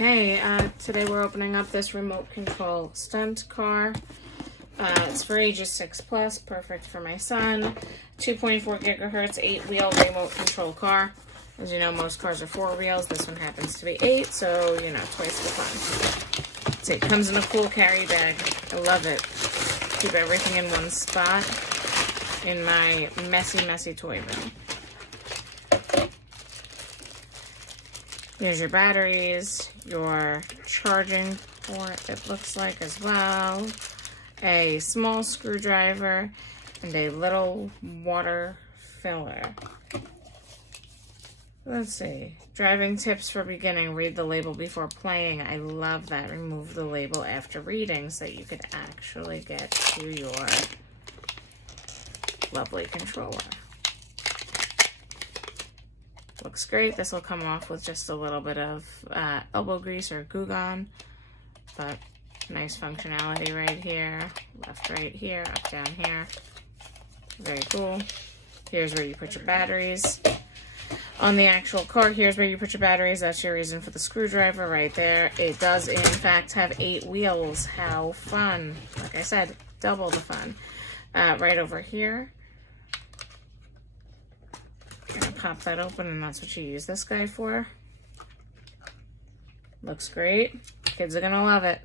Okay, today we're opening up this remote control stunt car. It's for ages 6+, perfect for my son. 2.4 gigahertz, 8-wheel remote control car. As you know, most cars are 4 wheels. This one happens to be 8, so, you know, twice the fun. See, it comes in a cool carry bag. I love it. Keep everything in one spot in my messy, messy toy room. Here's your batteries, your charging port, it looks like, as well. A small screwdriver and a little water filler. Let's see. Driving tips for beginning. Read the label before playing. I love that. Remove the label after reading so that you could actually get to your lovely controller. Looks great. This will come off with just a little bit of elbow grease or Goo Gone, but nice functionality right here. Left, right here, up, down here. Very cool. Here's where you put your batteries. On the actual car, here's where you put your batteries. That's your reason for the screwdriver right there. It does, in fact, have 8 wheels. How fun. Like I said, double the fun. Right over here. Gonna pop that open, and that's what you use this guy for. Looks great. Kids are gonna love it.